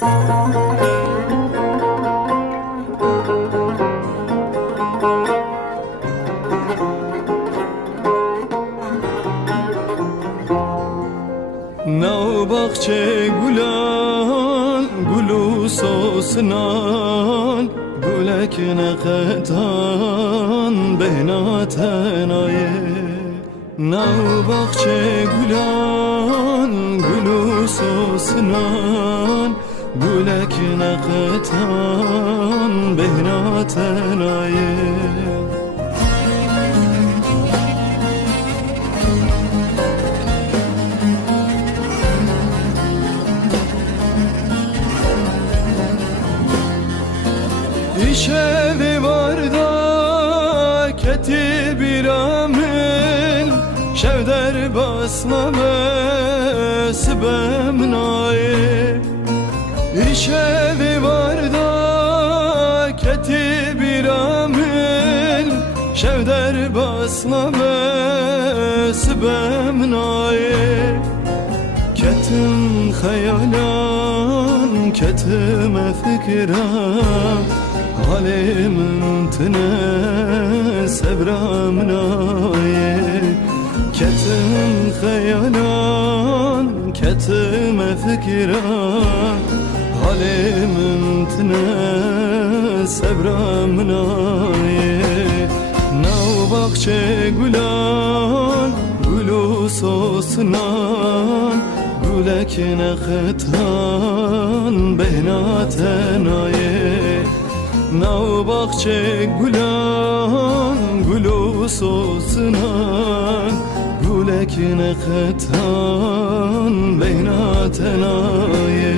Nav bahçe gulan gulu sosnan gulek neqetan behnaten aye Nav bahçe gulan gulu sosnan gulek neqetan behnaten aye İşevi var da keti bir amil Şevder basma ve sibem naye İşevi var da keti bir amil Şevder basma ve sibem naye Ketim hayalan ketime fikram Halimin tine sebram naye Ketim hayalan ketime fikram Halimin tine sebram naye Nav bahçe gulan gulu sosnan Gulek neqetan behnaten aye Nav bahçe gulan gulu sosnan Gulek neqetan behnaten aye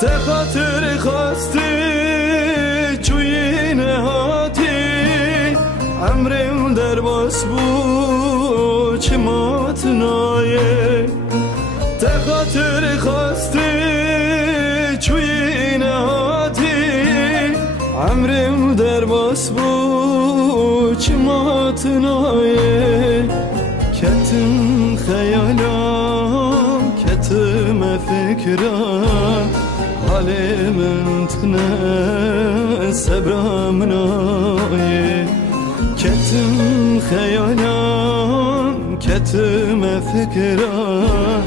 Te hatır khasti çuyine hati Emrim derbas bu çimat naye Te hatır khasti çuyine hati Emrim derbas bu çimat naye Ketim hayalam ketime fikram Halimin tine sebram naye Ketim hayalan ketime fikram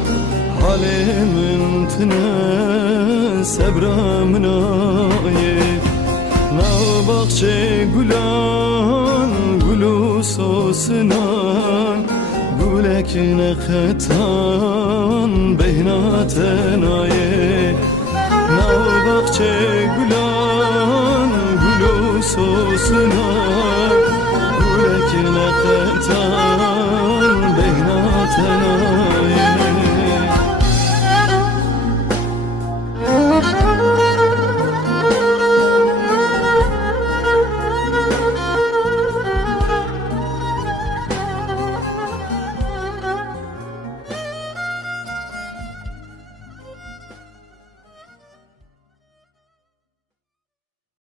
Halimin tine sebram naye Nav bahçe gulan gulu sosnan Gulek neqetan behnaten aye Nav bahçe gulan gulu sosuna Gulek neqetan